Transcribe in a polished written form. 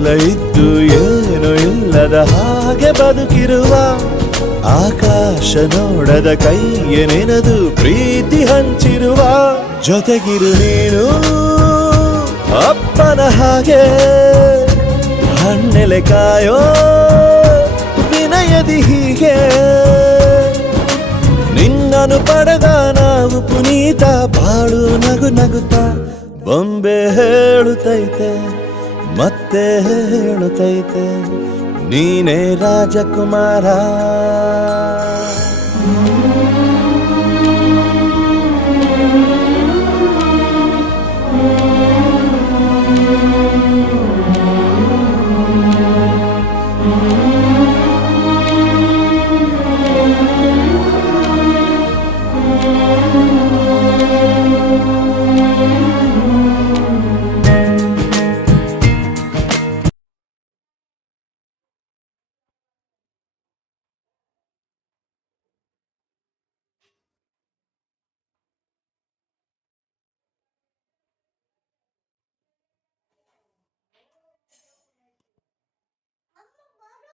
ಎಲ್ಲ ಇದ್ದು ಏನು ಇಲ್ಲದ ಹಾಗೆ ಬದುಕಿರುವ ಆಕಾಶ ನೋಡದ ಕೈಯ ನೆನೆದು ಪ್ರೀತಿ ಹಂಚಿರುವ ಜೊತೆಗಿರು ನೀನು ಅಪ್ಪನ ಹಾಗೆ ಹಣ್ಣೆಲೆ ಕಾಯೋ ವಿನಯದಿ ಹೀಗೆ ನಿನ್ನನು ಪಡೆದ ನಾವು ಪುನೀತ ಬಾಳು ನಗು ನಗುತ್ತಾ ಬೊಂಬೆ ಹೇಳುತ್ತೈತೆ ಮತ್ತೆ ಹೇಳುತ್ತೈತೆ ನೀನೇ ರಾಜಕುಮಾರ.